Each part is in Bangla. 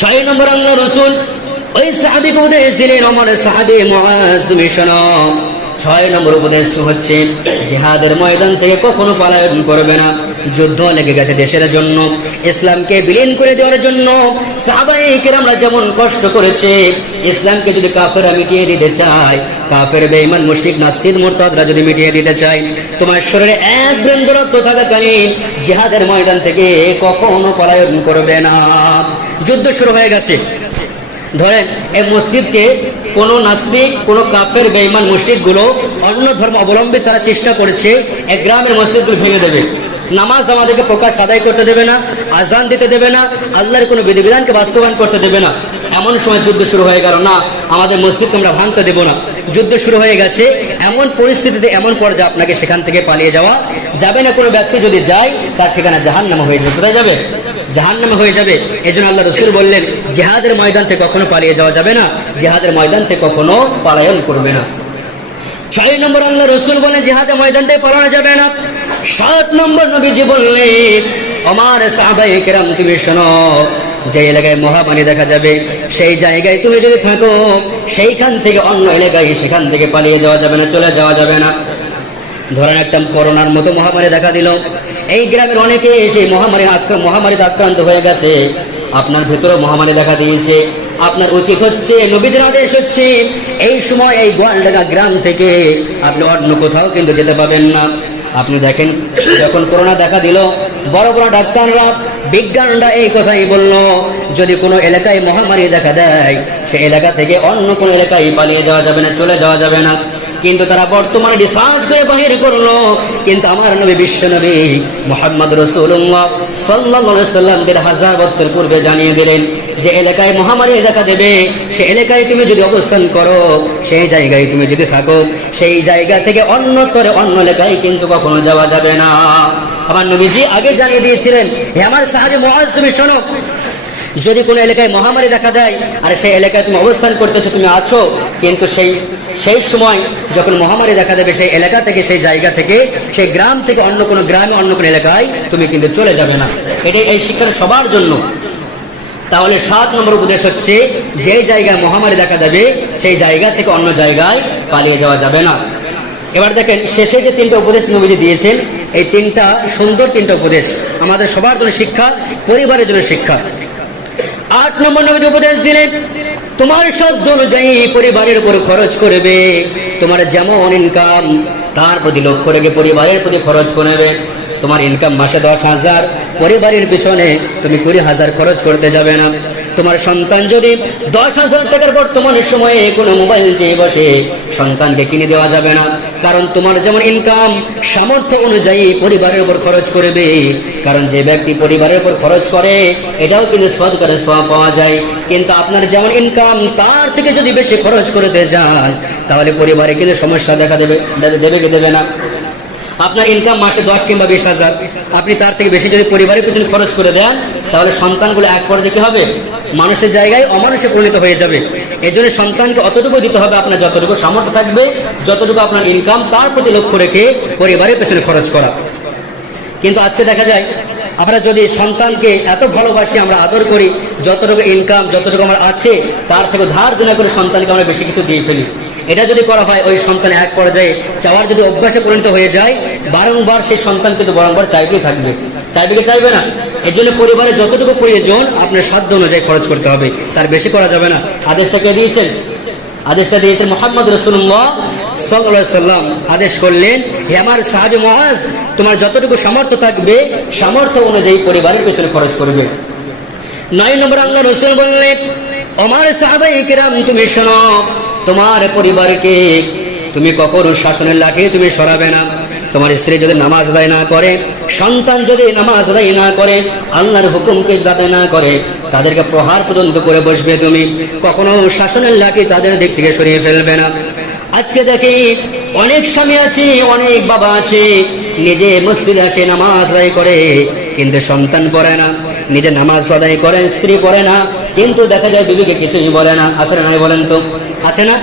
ছয় নম্বর আল্লাহ রসুল, ওই সাহাবিকে উপদেশ দিলেন অমরের সাহাবি মহাজ ছয় নম্বর উপদেশ হচ্ছে, জেহাদের ময়দান থেকে কখনো পালায়ন করবে না। যুদ্ধ লেগে গেছে দেশের জন্য। ইসলামকে বিলীন করে দেওয়ার জন্য আমরা যেমন কষ্ট করেছে, ইসলামকে যদি কাফেরা মিটিয়ে দিতে চায়, কাফের, বেঈমান, মুশরিক নাস্তির মুরতাদরা যদি মিটিয়ে দিতে চায়, তোমার শরীরে এক বৃন্দ রক্ত থাকাকালীন জিহাদের ময়দান থেকে কখনো পলায়ন করবে না। যুদ্ধ শুরু হয়ে গেছে। ধরেন এই মসজিদকে কোন নাস্তিক কোন কাফের, বেঈমান মসজিদগুলো অন্য ধর্ম অবলম্বী তারা চেষ্টা করেছে এক গ্রামের মসজিদগুলো ভেঙে দেবে। নামাজ আমাদেরকে প্রকাশ আদায় করতে দেবে না আজান দিতে দেবে না, আল্লাহর কোনো বিধিবিধানকে বাস্তবায়ন করতে দেবে না। এমন সময় যুদ্ধ শুরু হয়ে গেল, না, আমাদের মসজিদকে আমরা ভাঙতে দেব না। যুদ্ধ শুরু হয়ে গেছে, এমন পরিস্থিতিতে এমন পর্যায়ে আপনাকে সেখান থেকে পালিয়ে যাওয়া যাবে না কোনো ব্যক্তি যদি যায়, তার ঠিকানা জাহান নামা হয়ে যাবে। কোথায় যাবে? জাহান নামে হয়ে যাবে। এই জন্য আল্লাহ রসুল বললেন, জেহাদের ময়দান থেকে কখনো পালিয়ে যাওয়া যাবে না, জেহাদের ময়দান থেকে কখনো পালায়ন করবে না। ছয় নম্বর আল্লাহ রসুল বলেন জেহাদের ময়দান থেকে পালানো যাবে না। সাত নম্বর নবীজি বললেন আমার সাহাবাই কেরাম, তুমি শোনো, যে এলাকায় মহামারী দেখা যাবে, সেই জায়গায় তুমি যদি থাকো, সেইখান থেকে অন্য এলাকায় সেখান থেকে পালিয়ে যাওয়া যাবে না, চলে যাওয়া যাবে না। ধরেন একটা করোনার মতো মহামারী দেখা দিল। এই গ্রামের অনেকে সেই মহামারী মহামারীতে আক্রান্ত হয়ে গেছে। আপনার ভেতরে মহামারী দেখা দিয়েছে। আপনার উচিত হচ্ছে নবীদের আদেশ হচ্ছে, এই সময় এই গোয়ালডাঙ্গা গ্রাম থেকে আপনি অন্য কোথাও কিন্তু যেতে পাবেন না। আপনি দেখেন, যখন করোনা দেখা দিল, বড় বড় ডাক্তাররা, বিজ্ঞানরা এই কথাই বলল, যদি কোনো এলাকায় মহামারী দেখা দেয় সে এলাকা থেকে অন্য কোনো এলাকায় পালিয়ে যাওয়া যাবে না, চলে যাওয়া যাবে না। কিন্তু তারা বর্তমানে রিসার্চ করে বাহির করল। কিন্তু আমার নবী, বিশ্ব নবী মোহাম্মদ রসুল্লাহ সাল্লাহ সাল্লামদের হাজার বছর পূর্বে জানিয়ে দিলেন যে এলাকায় মহামারী দেখা দেবে। সে এলাকায় তুমি যদি অবস্থান করো, সেই জায়গায় তুমি যদি থাকো, সেই জায়গা থেকে অন্যতরে অন্য এলাকায় কিন্তু কখনো যাওয়া যাবে না। আমার নবীজি আগে জানিয়ে দিয়েছিলেন আমার সাহায্যে মহাজ তুমি শোনো যদি কোনো এলাকায় মহামারী দেখা দেয়, আর সেই এলাকায় তুমি অবস্থান করতেছো, তুমি আছো, কিন্তু সেই সেই সময় যখন মহামারী দেখা দেবে, সেই এলাকা থেকে, সেই জায়গা থেকে, সেই গ্রাম থেকে অন্য কোনো গ্রামে, অন্য কোনো এলাকায় তুমি কিন্তু চলে যাবে না। এটা এই শিক্ষাটা সবার জন্য। তাহলে সাত নম্বর উপদেশ হচ্ছে, যে জায়গায় মহামারী দেখা দেবে, সেই জায়গা থেকে অন্য জায়গায় পালিয়ে যাওয়া যাবে না। এবার দেখেন, শেষে যে তিনটা উপদেশ নবীজি দিয়েছেন, এই তিনটা সুন্দর তিনটা উপদেশ। আমাদের সবার জন্য শিক্ষা, পরিবারের জন্য শিক্ষা। আট নম্বর নবীজি উপদেশ দিলেন, তোমার শব্দ অনুযায়ী পরিবারের উপর খরচ করবে। তোমার যেমন ইনকাম তার প্রতি লক্ষ্য রেখে পরিবারের প্রতি খরচ করবে। তোমার ইনকাম মাসে দশ হাজার, পরিবারের পিছনে তুমি কুড়ি হাজার খরচ করতে যাবে না। তোমার সন্তান যদি দশ হাজার টাকার বর্তমান সময়ে কোনো মোবাইল চেয়ে বসে, সন্তানকে কিনে দেওয়া যাবে না। কারণ তোমার যেমন ইনকাম সামর্থ্য অনুযায়ী পরিবারের উপর খরচ করবে। কারণ যে ব্যক্তি পরিবারের উপর খরচ করে, এটাও কিন্তু সদকারের সোয়া পাওয়া যায়। কিন্তু আপনার যেমন ইনকাম তার থেকে যদি বেশি খরচ করতে যান তাহলে পরিবারে কিন্তু সমস্যা দেখা দেবে দেবে কি দেবে না। আপনার ইনকাম মাসে দশ কিংবা বিশ হাজার। আপনি তার থেকে বেশি যদি পরিবারের পিছনে খরচ করে দেন, তাহলে সন্তানগুলো এক পর্যায়ে কি হবে? মানুষের জায়গায় অমানুষে পরিণত হয়ে যাবে। এই জন্য সন্তানকে অতটুকু দিতে হবে আপনার যতটুকু সামর্থ্য থাকবে, যতটুকু আপনার ইনকাম তার প্রতি লক্ষ্য রেখে পরিবারের পেছনে খরচ করা। কিন্তু আজকে দেখা যায়, আমরা যদি সন্তানকে এত ভালোবাসি, আমরা আদর করি, যতটুকু ইনকাম যতটুকু আমার আছে, তার থেকে ধার দেনা করে সন্তানকে আমরা বেশি কিছু দিয়ে ফেলি। এটা যদি করা হয়, ওই সন্তান এক পর্যায়ে চাওয়ার যদি অভ্যাসে পরিণত হয়ে যায়, বারংবার সেই সন্তান কিন্তু বারংবার চাইবেই থাকবে। চাইবে কি চাইবে না? এই জন্য পরিবারে যতটুকু প্রয়োজন, আপনার সাধ্য অনুযায়ী খরচ করতে হবে। তার বেশি করা যাবে না। আদেশটা কে দিয়েছেন? আদেশটা দিয়েছেন মোহাম্মদ রসুল্লাহ সাল্লাম। আদেশ করলেন, হে আমার সাহাবি মহাজ তোমার যতটুকু সামর্থ্য থাকবে, সামর্থ্য অনুযায়ী পরিবারের পেছনে খরচ করবে। নয় নম্বর আল্লাহ রসুল বললেন আমার সাহাবাই কিরাম, তুমি শোনো তোমার পরিবারকে। তুমি কখনো শাসনের লাঠি তুমি সরাবে না। তোমার স্ত্রী যদি নামাজ আদায় না করে, সন্তান যদি নামাজ আদায় না করে, আল্লাহর হুকুমকে যাতে না করে, তাদেরকে প্রহার পর্যন্ত করে বসবে তুমি। কখনো শাসনের লাঠি তাদের দিক থেকে সরিয়ে ফেলবে না। আজকে দেখি অনেক স্বামী আছে, অনেক বাবা আছে, নিজে মসজিদ আসে নামাজ আদায় করে, কিন্তু সন্তান পড়ে না। নিজে নামাজ আদায় করে, স্ত্রী পড়ে না, কিন্তু দেখা যায় বিবিকে কিছুই বলে না। আসলে নাই বলেন তো? আছে না?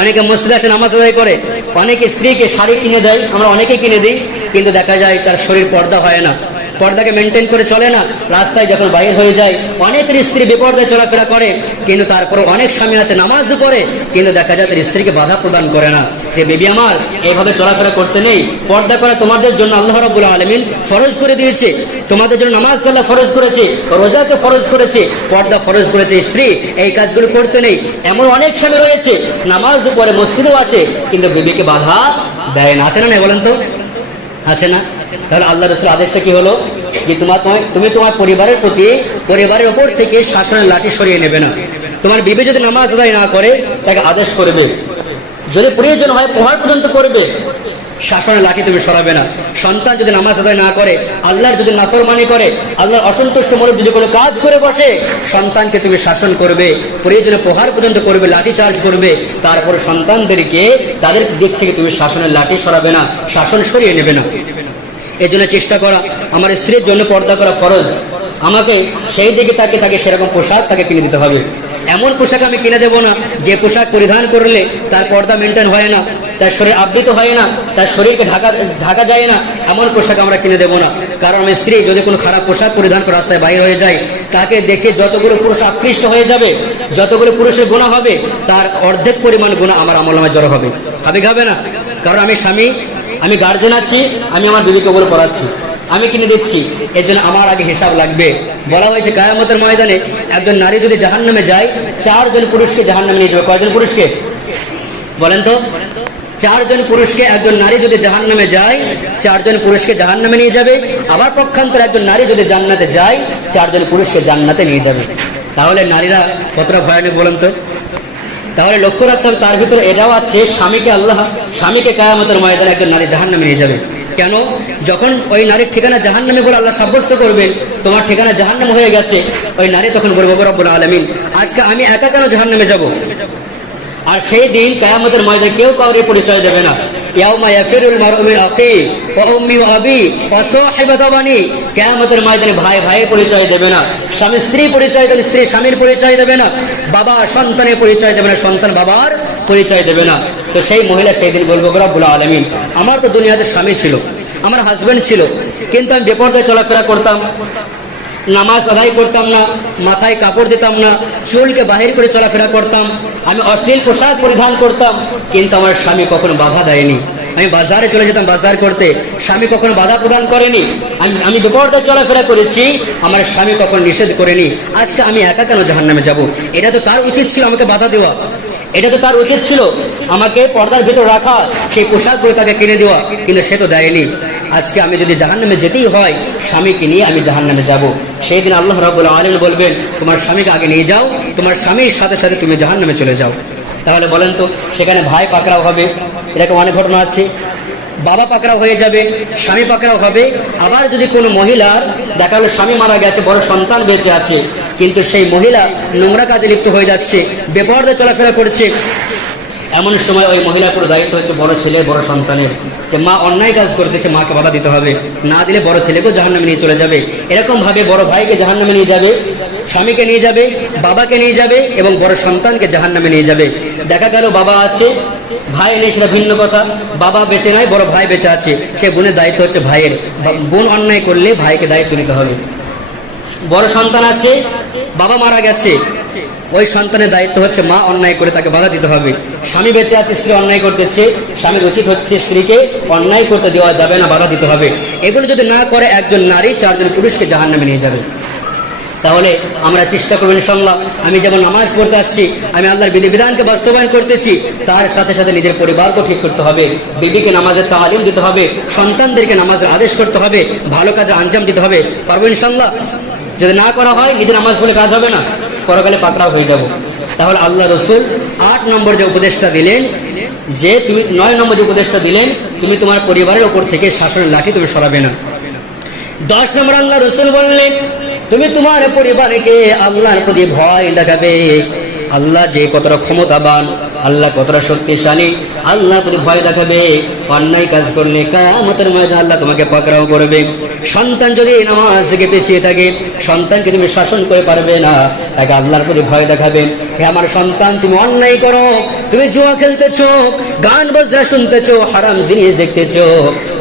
অনেকে মসজিদ আসে, নামাজ আদায় করে। অনেকে স্ত্রীকে শাড়ি কিনে দেয়, আমরা অনেকে কিনে দিই, কিন্তু দেখা যায় তার শরীর পর্দা হয় না। পর্দাকে মেনটেন করে চলে না, রাস্তায় যখন বাইরে হয়ে যায়, অনেক স্ত্রী বিপর্যয় চলাফেরা করে, কিন্তু তারপরে অনেক স্বামী আছে নামাজ পড়ে কিন্তু দেখা যায় তার স্ত্রীকে বাধা প্রদান করে না। যে বেবি আমার এইভাবে চলাফেরা করতে নেই। পর্দা করা তোমাদের জন্য আল্লাহ রাবুল আলমিন ফরজ করে দিয়েছে। তোমাদের জন্য নামাজ কাল্লা ফরজ করেছে, রোজাকে ফরজ করেছে, পর্দা ফরজ করেছে স্ত্রী, এই কাজগুলো করতে নেই। এমন অনেক স্বামী রয়েছে, নামাজ পরে মসজিদেও আছে, কিন্তু বেবিকে বাধা দেয় না। আছে না বলেন তো? আছে না? তাহলে আল্লাহ রসুল আদেশটা কি হলো? যে তোমার- তুমি তোমার পরিবারের প্রতি পরিবারের ওপর থেকে শাসনের লাঠি সরিয়ে নেবে না। তোমার বিবে যদি নামাজ আদায় না করে, তাকে আদেশ করবে। যদি প্রয়োজন হয় প্রহার পর্যন্ত করবে। শাসনের লাঠি তুমি সরাবে না। সন্তান যদি নামাজ আদায় না করে, আল্লাহর যদি নাফরমানি করে, আল্লাহর অসন্তুষ্ট মনে যদি কোনো কাজ করে বসে, সন্তানকে তুমি শাসন করবে। প্রয়োজনে প্রহার পর্যন্ত করবে লাঠি চার্জ করবে। তারপর সন্তানদেরকে তাদের দিক থেকে তুমি শাসনের লাঠি সরাবে না, শাসন সরিয়ে নেবে না। এই জন্য চেষ্টা করা, আমার স্ত্রীর জন্য পর্দা করা ফরজ। আমাকে সেই দিকে তাকে তাকে সেরকম পোশাক তাকে কিনে দিতে হবে। এমন পোশাক আমি কিনে দেবো না, যে পোশাক পরিধান করলে তার পর্দা মেনটেন হয় না, তার শরীর আবৃত হয় না, তার শরীরকে ঢাকা ঢাকা যায় না, এমন পোশাক আমরা কিনে দেবো না। কারণ আমার স্ত্রী, যদি কোনো খারাপ পোশাক পরিধান করে রাস্তায় বাইরে হয়ে যায়, তাকে দেখে যতগুলো পুরুষ আকৃষ্ট হয়ে যাবে, যতগুলো পুরুষের গুণা হবে, তার অর্ধেক পরিমাণ গুণা আমার আমলামে জড়ো হবে। হবে খাবে না? কারণ আমি স্বামী আমি গার্জেন আছি, আমি আমার বিবিকে ওগুলো পড়াচ্ছি। আমি কিনে দিচ্ছি, এর জন্য আমার আগে হিসাব লাগবে। বলা হয়েছে, কায়ামতের ময়দানে একজন নারী যদি জাহান নামে যায়, চারজন পুরুষকে জাহান নামে নিয়ে যাবে। কয়জন পুরুষকে? বলেন তো। চারজন পুরুষকে একজন নারী যদি জাহান নামে যায়, চারজন পুরুষকে জাহান নামে নিয়ে যাবে। আবার পক্ষান্তর একজন নারী যদি জান্নাতে যায়, চারজন পুরুষকে জান্নাতে নিয়ে যাবে। তাহলে নারীরা কতটা ভয়ানক বলেন তো? তাহলে লক্ষ্য রাখতে হবে তার ভিতরে এটাও আছে, স্বামীকে আল্লাহ, স্বামীকে কায়ামতের ময়দানে একজন নারী জাহান নামে নিয়ে যাবে। কেন? যখন ওই নারীর ঠিকানা জাহান নামে বলে আল্লাহ সাব্যস্ত করবেন তোমার ঠিকানা জাহান নাম হয়ে গেছে, ওই নারী তখন বলব রব্বুল আলমিন, আজকে আমি একা কেন জাহান নামে যাব? আর সেই দিন কায়ামতের ময়দানে কেউ কাউরে পরিচয় দেবে না। ভাই ভাই পরিচয় দেবে না। স্বামী পরিচয় স্বামীর পরিচয় দেবে না। বাবা সন্তানের পরিচয় দেবে না, সন্তান বাবার পরিচয় দেবে না। তো সেই মহিলা সেই দিন বলব আমার তো দুনিয়াতে স্বামী ছিল, আমার হাজবেন্ড ছিল, কিন্তু আমি বেপরদায় চলাফেরা করতাম। নামাজ আদায় করতাম না, মাথায় কাপড় দিতাম না, চুলকে বাহির করে চলাফেরা করতাম। আমি অশ্লীল পোশাক পরিধান করতাম, কিন্তু আমার স্বামী কখনো বাধা দেয়নি। আমি বাজারে চলে যেতাম বাজার করতে, স্বামী কখনো বাধা প্রদান করেনি। আমি আমি বিপর্যয় চলাফেরা করেছি, আমার স্বামী কখনো নিষেধ করেনি। আজকে আমি একা কেন জাহান নামে যাব? এটা তো তার উচিত ছিল আমাকে বাধা দেওয়া। এটা তো তার উচিত ছিল আমাকে পর্দার ভিতর রাখা, সেই পোশাকগুলো তাকে কিনে দেওয়া, কিন্তু সে তো দেয়নি। আজকে আমি যদি জাহান নামে যেতেই হয়, স্বামীকে নিয়ে আমি জাহান নামে যাব। সেই দিন আল্লাহ রাবুল আলম বলবেন, তোমার স্বামীকে আগে নিয়ে যাও, তোমার স্বামীর সাথে সাথে তুমি জাহান নামে চলে যাও। তাহলে বলেন তো, সেখানে ভাই পাকড়াও হবে, এরকম অনেক ঘটনা আছে। বাবা পাকড়াও হয়ে যাবে, স্বামী পাকড়াও হবে। আবার যদি কোনো মহিলার, দেখা গেলো স্বামী মারা গেছে, বড় সন্তান বেঁচে আছে, কিন্তু সেই মহিলা নোংরা কাজে লিপ্ত হয়ে যাচ্ছে, বেপরদে চলাফেরা করছে এমন সময় ওই মহিলার পুরো দায়িত্ব হচ্ছে বড় ছেলের বড় সন্তানের। যে মা অন্যায় কাজ করতেছে মাকে বাধা দিতে হবে। না দিলে বড় ছেলেকেও জাহান নামে নিয়ে চলে যাবে। এরকম ভাবে বড় ভাইকে জাহান নামে নিয়ে যাবে, স্বামীকে নিয়ে যাবে, বাবাকে নিয়ে যাবে এবং বড় সন্তানকে জাহান নামে নিয়ে যাবে। দেখা গেল বাবা আছে, ভাই নেই, সেটা ভিন্ন কথা। বাবা বেঁচে নাই, বড় ভাই বেঁচে আছে। সে বোনের দায়িত্ব হচ্ছে ভাইয়ের। বোন অন্যায় করলে ভাইকে দায়িত্ব নিতে হবে। বড় সন্তান আছে, বাবা মারা গেছে। ওই সন্তানের দায়িত্ব হচ্ছে মা অন্যায় করে তাকে বাধা দিতে হবে। স্বামী বেঁচে আছে, স্ত্রী অন্যায় করতেছে স্বামীর উচিত হচ্ছে, স্ত্রীকে অন্যায় করতে দেওয়া যাবে না, বাধা দিতে হবে। এগুলো যদি না করে একজন নারী, চারজন পুরুষকে জাহান নামে নিয়ে যাবে। তাহলে আমরা চেষ্টা করব ইনশাল্লাহ আমি যেমন নামাজ পড়তে আসছি, আমি আল্লাহর বিধিবিধানকে বাস্তবায়ন করতেছি, তার সাথে সাথে নিজের পরিবারকে ঠিক করতে হবে, বিবিকে নামাজের তালিম দিতে হবে, সন্তানদেরকে নামাজের আদেশ করতে হবে, ভালো কাজে আঞ্জাম দিতে হবে। পারব ইনশাল্লাহ যদি না করা হয়, নিজে নামাজ পড়ে কাজ হবে না। পরকালে পাকড়াও হয়ে যাব। তাহলে আল্লাহ রসুল আট নম্বর যে উপদেশটা দিলেন, যে তুমি, নয় নম্বর যে উপদেশটা দিলেন, তুমি তোমার পরিবারের ওপর থেকে শাসনের লাঠি তুমি সরাবে না। দশ নম্বর আল্লাহ রসুল বললেন, তুমি তোমার পরিবারকে আল্লাহর প্রতি ভয় দেখাবে। আল্লাহ যে কতটা ক্ষমতাবান আল্লাহ কতটা শক্তিশালী? আল্লাহ প্রতি ভয় দেখাবে, অন্যায় কাজ করলে কামতের ময়দান আল্লাহ তোমাকে পাকড়াও করবে। সন্তান যদি নামাজ থেকে পেছিয়ে থাকে, সন্তানকে তুমি শাসন করে পারবে না, তাকে আল্লাহর প্রতি ভয় দেখাবে। হে আমার সন্তান, তুমি অন্যায় করো, তুমি জুয়া খেলতেছো, গান বজরা শুনতেছো, হারাম জিনিস দেখতেছো,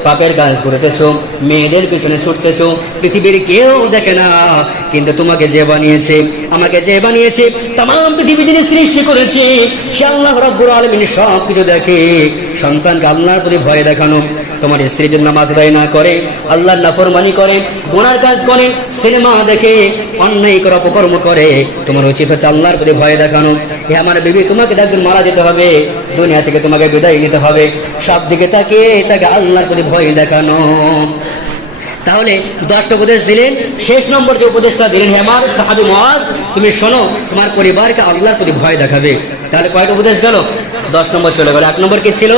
পাপের কাজ করতেছো, মেয়েদের পিছনে ছুটতেছো, পৃথিবীর কেউ দেখে না, কিন্তু তোমাকে যে বানিয়েছে, আমাকে যে বানিয়েছে, তাম, পৃথিবী যিনি সৃষ্টি করেছে, সে আল্লাহ রব্বুল আলমিন সব কিছু দেখে সন্তানকে আল্লাহর প্রতি ভয় দেখানো। তোমার স্ত্রী যদি নামাজ আদায় না করে, আল্লাহর নাফরমানি করে, গোনার কাজ করে, সিনেমা দেখে, অন্যায় করে, অপকর্ম করে, তোমার উচিত হচ্ছে আল্লাহর প্রতি ভয় দেখানো। হে আমার বিবি, তোমাকে একদিন মারা যেতে হবে, দুনিয়া থেকে তোমাকে বিদায় নিতে হবে। সব দিকে তাকে তাকে আল্লাহর প্রতি ভয় দেখানো। তাহলে দশটা উপদেশ দিলেন, শেষ নম্বর যে উপদেশটা দিলেন হেমার সাহাবি মহাজ তুমি শোনো, তোমার পরিবারকে আল্লাহর প্রতি ভয় দেখাবে। তাহলে কয়টা উপদেশ গেল? দশ নম্বর চলে গেল। এক নম্বর কি ছিল?